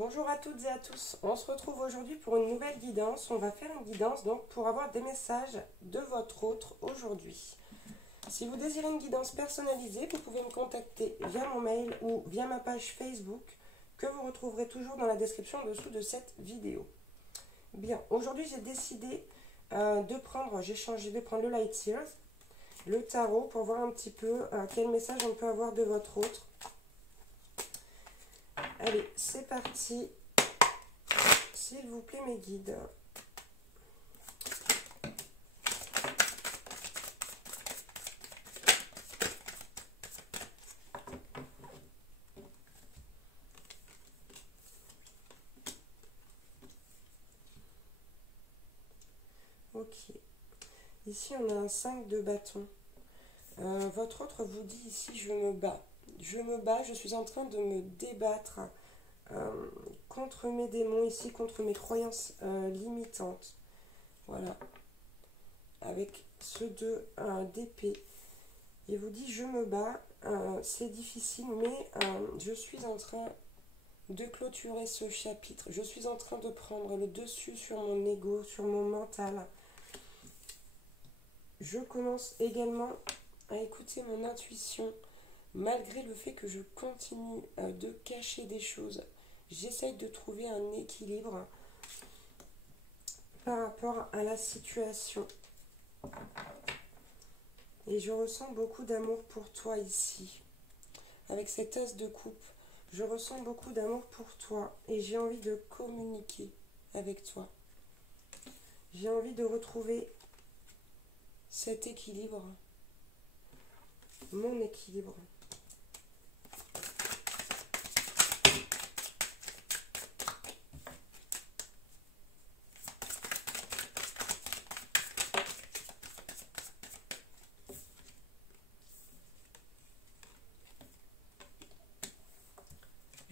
Bonjour à toutes et à tous, on se retrouve aujourd'hui pour une nouvelle guidance. On va faire une guidance donc pour avoir des messages de votre autre aujourd'hui. Si vous désirez une guidance personnalisée, vous pouvez me contacter via mon mail ou via ma page Facebook que vous retrouverez toujours dans la description en dessous de cette vidéo. Bien, aujourd'hui j'ai décidé de prendre le Light Seers, le tarot, pour voir un petit peu quel message on peut avoir de votre autre. Allez, c'est parti. S'il vous plaît, mes guides. Ok. Ici, on a un 5 de bâton. Votre autre vous dit ici, je me bats. Je me bats, je suis en train de me débattre contre mes démons ici, contre mes croyances limitantes. Voilà. Avec ce 2 d'épée. Il vous dit, je me bats, c'est difficile, mais je suis en train de clôturer ce chapitre. Je suis en train de prendre le dessus sur mon ego, sur mon mental. Je commence également à écouter mon intuition, malgré le fait que je continue de cacher des choses. J'essaye de trouver un équilibre par rapport à la situation. Et je ressens beaucoup d'amour pour toi ici. Avec cet as de coupe, je ressens beaucoup d'amour pour toi et j'ai envie de communiquer avec toi. J'ai envie de retrouver cet équilibre, mon équilibre.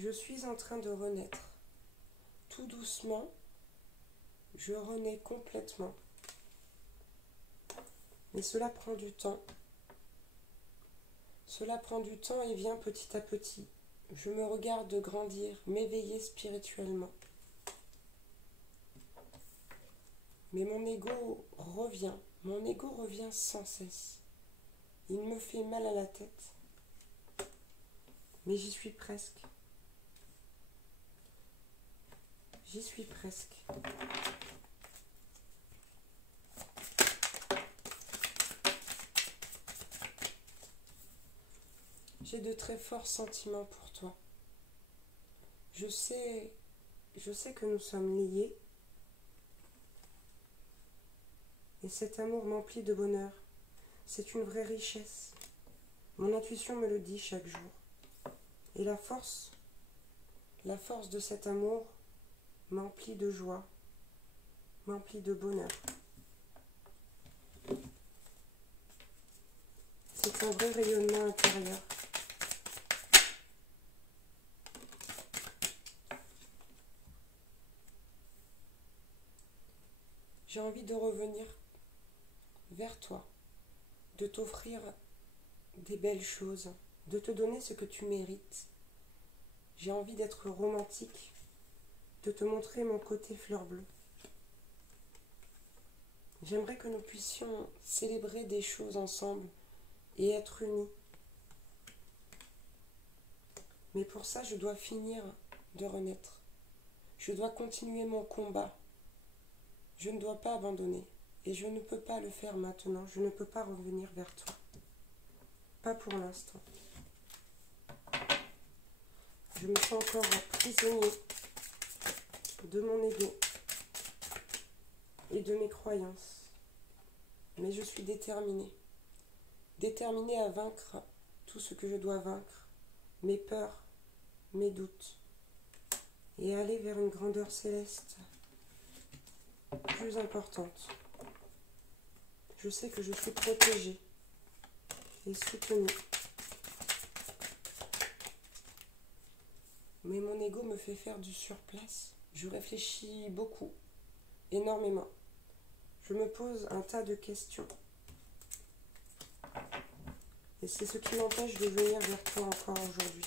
Je suis en train de renaître. Tout doucement, je renais complètement. Mais cela prend du temps. Cela prend du temps et vient petit à petit. Je me regarde grandir, m'éveiller spirituellement. Mais mon ego revient sans cesse. Il me fait mal à la tête. Mais j'y suis presque. J'y suis presque. J'ai de très forts sentiments pour toi. Je sais que nous sommes liés. Et cet amour m'emplit de bonheur. C'est une vraie richesse. Mon intuition me le dit chaque jour. Et la force de cet amour m'emplit de joie, m'emplit de bonheur. C'est un vrai rayonnement intérieur. J'ai envie de revenir vers toi, de t'offrir des belles choses, de te donner ce que tu mérites. J'ai envie d'être romantique, de te montrer mon côté fleur bleue. J'aimerais que nous puissions célébrer des choses ensemble et être unis. Mais pour ça, je dois finir de renaître. Je dois continuer mon combat. Je ne dois pas abandonner. Et je ne peux pas le faire maintenant. Je ne peux pas revenir vers toi. Pas pour l'instant. Je me sens encore prisonnier de mon ego et de mes croyances. Mais je suis déterminée. Déterminée à vaincre tout ce que je dois vaincre. Mes peurs, mes doutes. Et aller vers une grandeur céleste plus importante. Je sais que je suis protégée et soutenue. Mais mon ego me fait faire du surplace. Je réfléchis beaucoup, énormément. Je me pose un tas de questions. Et c'est ce qui m'empêche de venir vers toi encore aujourd'hui.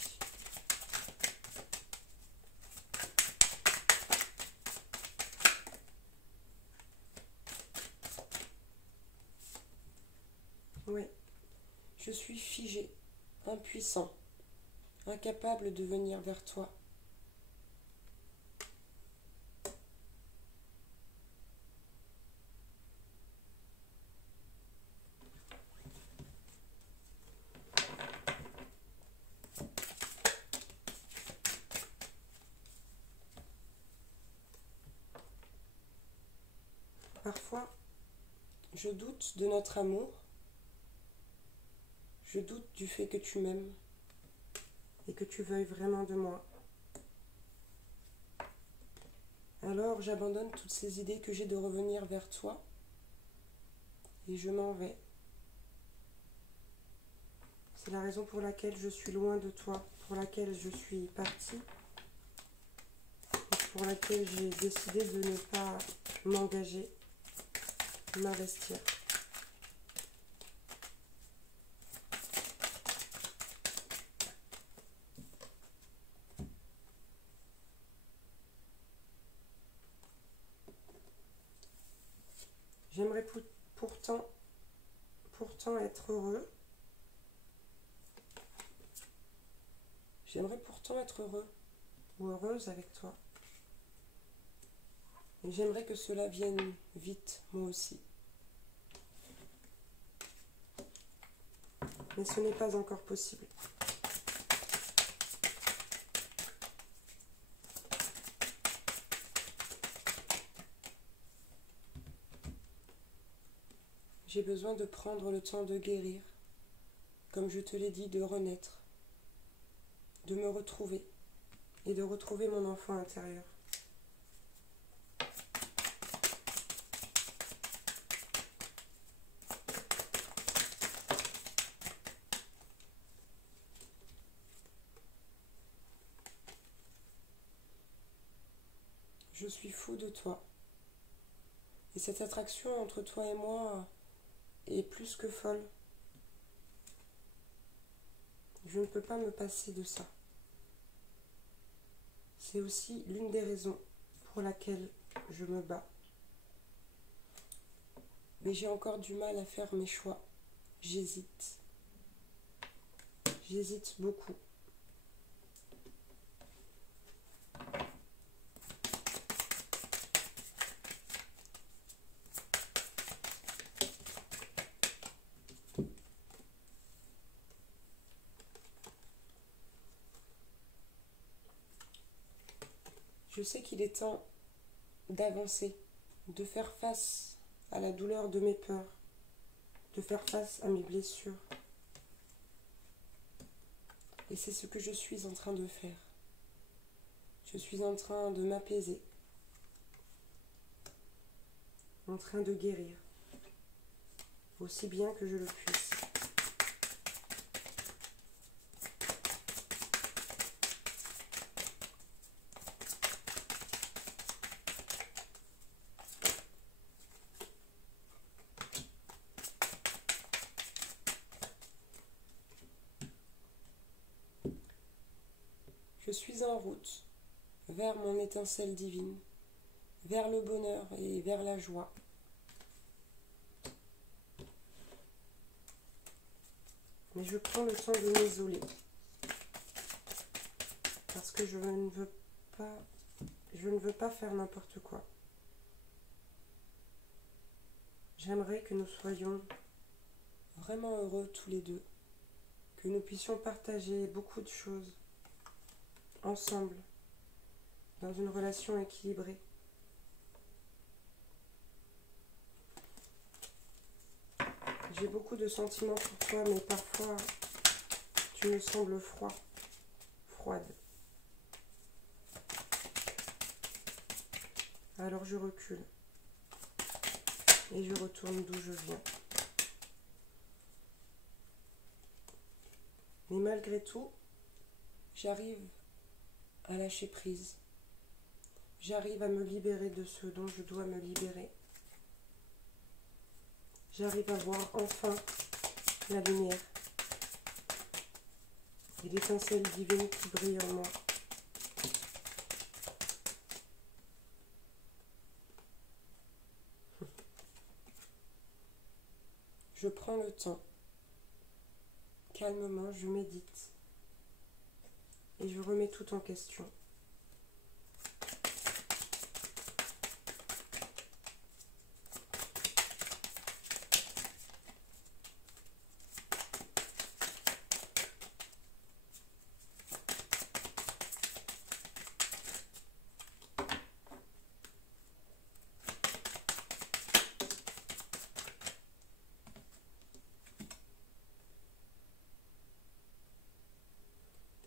suis figé, impuissant, incapable de venir vers toi. Parfois, je doute de notre amour, je doute du fait que tu m'aimes et que tu veuilles vraiment de moi. Alors j'abandonne toutes ces idées que j'ai de revenir vers toi et je m'en vais. C'est la raison pour laquelle je suis loin de toi, pour laquelle je suis partie et pour laquelle j'ai décidé de ne pas m'engager, m'investir. J'aimerais pourtant être heureux. J'aimerais pourtant être heureux ou heureuse avec toi. Et j'aimerais que cela vienne vite, moi aussi. Mais ce n'est pas encore possible. J'ai besoin de prendre le temps de guérir, comme je te l'ai dit, de renaître, de me retrouver et de retrouver mon enfant intérieur. Je suis fou de toi. Et cette attraction entre toi et moi est plus que folle. Je ne peux pas me passer de ça. C'est aussi l'une des raisons pour laquelle je me bats. Mais j'ai encore du mal à faire mes choix. J'hésite. J'hésite beaucoup. Je sais qu'il est temps d'avancer, de faire face à la douleur de mes peurs, de faire face à mes blessures. Et c'est ce que je suis en train de faire. Je suis en train de m'apaiser, en train de guérir, aussi bien que je le puisse. Je suis en route vers mon étincelle divine, vers le bonheur et vers la joie. Mais je prends le temps de m'isoler parce que je ne veux pas faire n'importe quoi. J'aimerais que nous soyons vraiment heureux tous les deux, que nous puissions partager beaucoup de choses ensemble, dans une relation équilibrée. J'ai beaucoup de sentiments pour toi, mais parfois tu me sembles froide. Alors je recule et je retourne d'où je viens. Mais malgré tout, j'arrive à lâcher prise. J'arrive à me libérer de ce dont je dois me libérer. J'arrive à voir enfin la lumière et l'étincelle divine qui brille en moi. Je prends le temps calmement, je médite et je remets tout en question.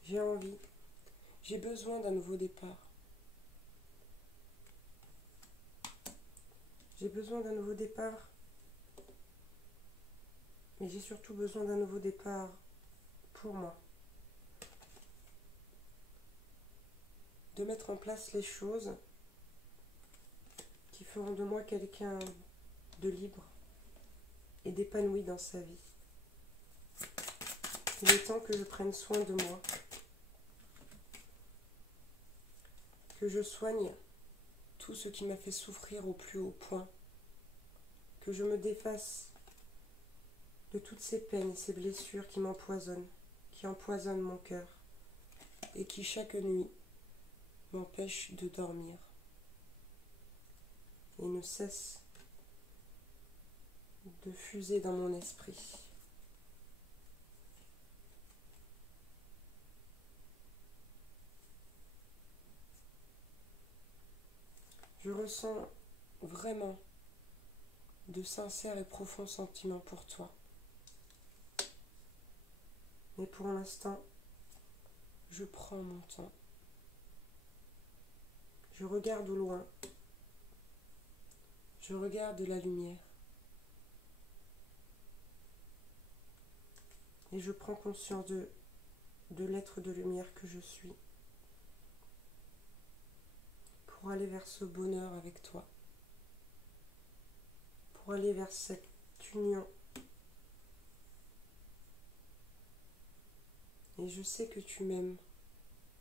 J'ai envie, j'ai besoin d'un nouveau départ. J'ai besoin d'un nouveau départ, mais j'ai surtout besoin d'un nouveau départ pour moi. De mettre en place les choses qui feront de moi quelqu'un de libre et d'épanoui dans sa vie. Il est temps que je prenne soin de moi, que je soigne tout ce qui m'a fait souffrir au plus haut point, que je me défasse de toutes ces peines et ces blessures qui m'empoisonnent, qui empoisonnent mon cœur et qui chaque nuit m'empêchent de dormir et ne cessent de fuser dans mon esprit. Je ressens vraiment de sincères et profonds sentiments pour toi. Mais pour l'instant, je prends mon temps. Je regarde au loin. Je regarde la lumière. Et je prends conscience de l'être de lumière que je suis. Pour aller vers ce bonheur avec toi. Pour aller vers cette union. Et je sais que tu m'aimes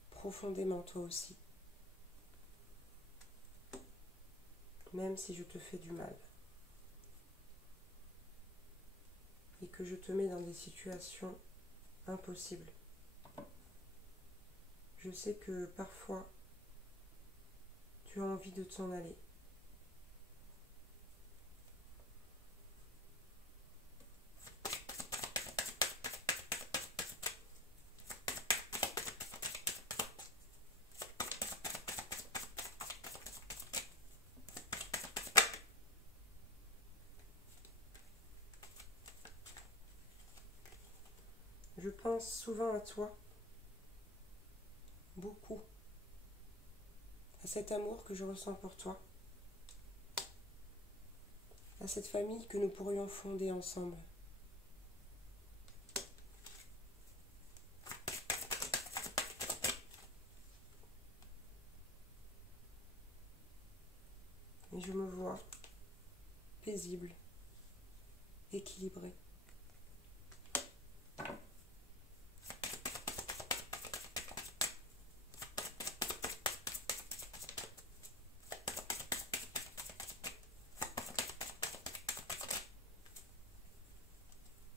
profondément toi aussi. Même si je te fais du mal. Et que je te mets dans des situations impossibles. Je sais que parfois, tu as envie de t'en aller. Je pense souvent à toi, beaucoup, à cet amour que je ressens pour toi, à cette famille que nous pourrions fonder ensemble. Et je me vois paisible, équilibrée.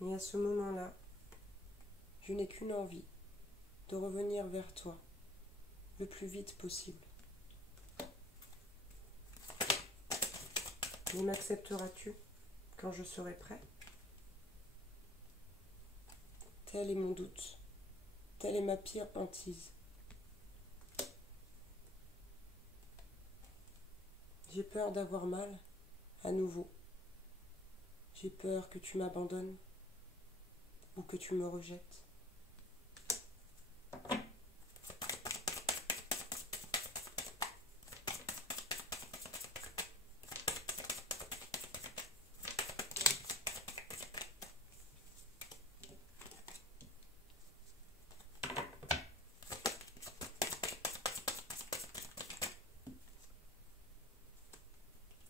Et à ce moment-là, je n'ai qu'une envie, de revenir vers toi le plus vite possible. Mais m'accepteras-tu quand je serai prêt? Tel est mon doute, telle est ma pire hantise. J'ai peur d'avoir mal à nouveau. J'ai peur que tu m'abandonnes ou que tu me rejettes.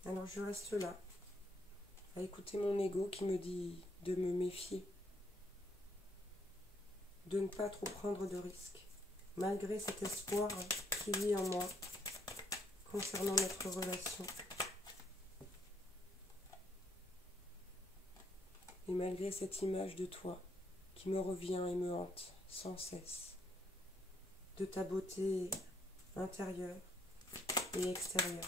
Alors je reste là, à écouter mon ego qui me dit de me méfier, de ne pas trop prendre de risques, malgré cet espoir qui vit en moi concernant notre relation. Et malgré cette image de toi qui qui me revient et me hante sans cesse, de ta beauté intérieure et extérieure.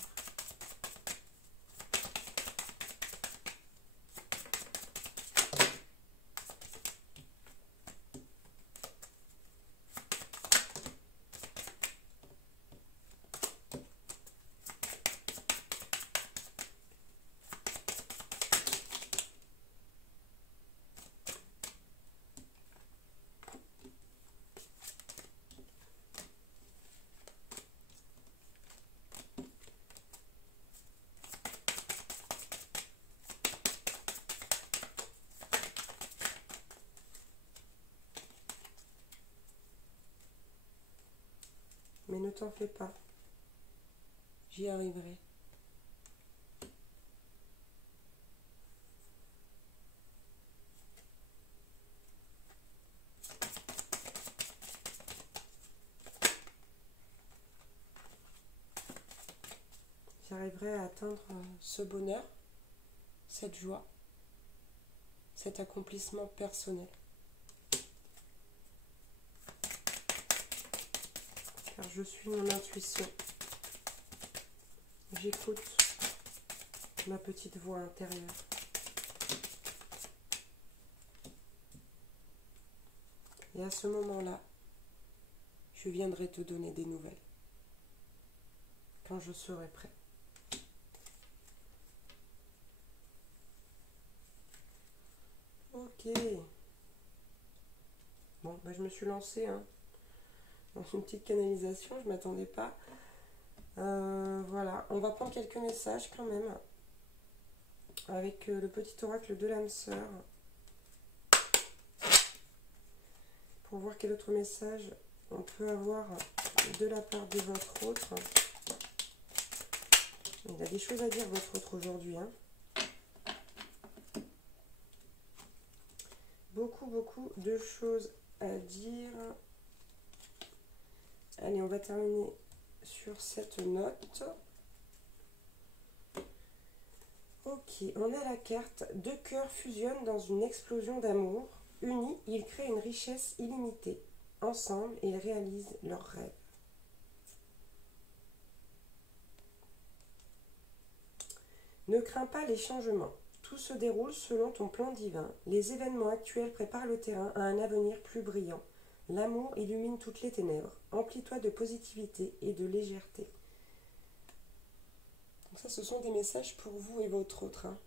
Mais ne t'en fais pas, j'y arriverai. J'arriverai à atteindre ce bonheur, cette joie, cet accomplissement personnel. Car je suis mon intuition. J'écoute ma petite voix intérieure. Et à ce moment-là, je viendrai te donner des nouvelles. Quand je serai prêt. Ok. Bon, bah, je me suis lancée dans une petite canalisation, je ne m'attendais pas. Voilà, on va prendre quelques messages quand même. Avec le petit oracle de l'âme sœur. Pour voir quel autre message on peut avoir de la part de votre autre. Il a des choses à dire, votre autre, aujourd'hui. Hein. Beaucoup de choses à dire. Allez, on va terminer sur cette note. Ok, on a la carte. Deux cœurs fusionnent dans une explosion d'amour. Unis, ils créent une richesse illimitée. Ensemble, ils réalisent leurs rêves. Ne crains pas les changements. Tout se déroule selon ton plan divin. Les événements actuels préparent le terrain à un avenir plus brillant. L'amour illumine toutes les ténèbres. Emplis-toi de positivité et de légèreté. Donc ça, ce sont des messages pour vous et votre autre. Hein.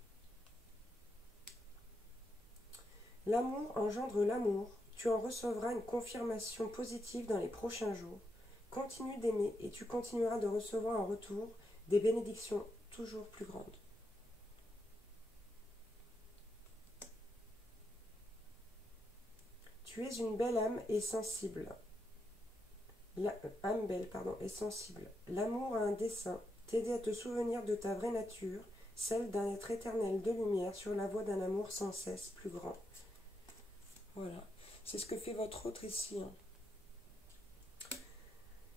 L'amour engendre l'amour. Tu en recevras une confirmation positive dans les prochains jours. Continue d'aimer et tu continueras de recevoir en retour des bénédictions toujours plus grandes. Tu es une belle âme et sensible. Âme belle, pardon, et sensible. L'amour a un dessein, t'aider à te souvenir de ta vraie nature, celle d'un être éternel de lumière sur la voie d'un amour sans cesse plus grand. Voilà, c'est ce que fait votre autre ici. Hein.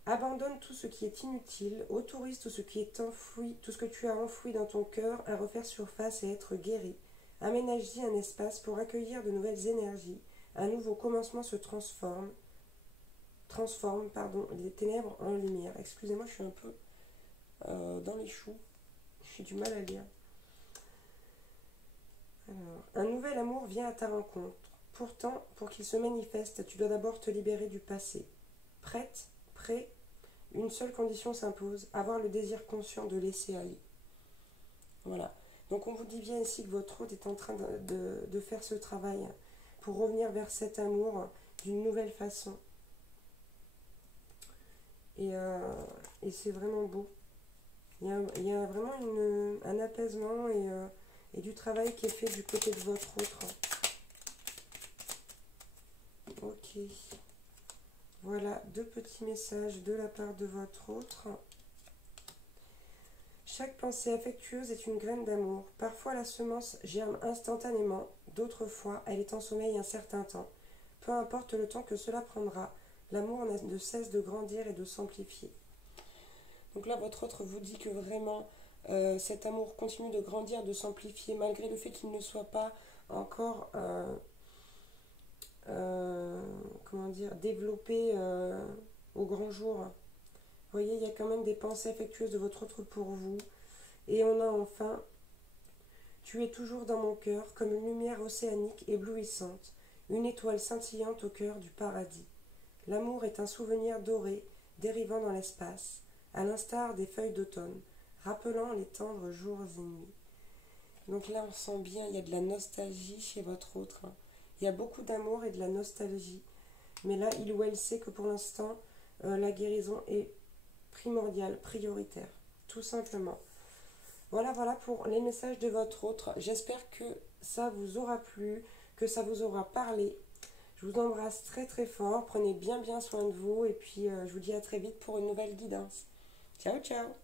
Abandonne tout ce qui est inutile, autorise tout ce qui est enfoui, tout ce que tu as enfoui dans ton cœur à refaire surface et être guéri. Aménage-y un espace pour accueillir de nouvelles énergies. Un nouveau commencement se transforme les ténèbres en lumière. Excusez-moi, je suis un peu dans les choux. J'ai du mal à lire. Alors, un nouvel amour vient à ta rencontre. Pourtant, pour qu'il se manifeste, tu dois d'abord te libérer du passé. Prête, prêt, une seule condition s'impose, avoir le désir conscient de laisser aller. Voilà. Donc on vous dit bien ici que votre hôte est en train de faire ce travail pour revenir vers cet amour d'une nouvelle façon. Et c'est vraiment beau. Il y a vraiment un apaisement et du travail qui est fait du côté de votre autre. Ok. Voilà, deux petits messages de la part de votre autre. Chaque pensée affectueuse est une graine d'amour. Parfois la semence germe instantanément, d'autres fois elle est en sommeil un certain temps. Peu importe le temps que cela prendra, l'amour ne cesse de grandir et de s'amplifier. Donc là, votre autre vous dit que vraiment cet amour continue de grandir, de s'amplifier, malgré le fait qu'il ne soit pas encore comment dire, développer au grand jour. Vous voyez, il y a quand même des pensées affectueuses de votre autre pour vous. Et on a enfin, tu es toujours dans mon cœur, comme une lumière océanique éblouissante, une étoile scintillante au cœur du paradis. L'amour est un souvenir doré, dérivant dans l'espace, à l'instar des feuilles d'automne, rappelant les tendres jours et nuits. Donc là, on sent bien, il y a de la nostalgie chez votre autre. Il y a beaucoup d'amour et de la nostalgie. Mais là, il ou elle sait que pour l'instant, la guérison est primordiale, prioritaire, tout simplement. Voilà, voilà pour les messages de votre autre. J'espère que ça vous aura plu, que ça vous aura parlé. Je vous embrasse très très fort. Prenez bien bien soin de vous. Et puis, je vous dis à très vite pour une nouvelle guidance. Ciao, ciao!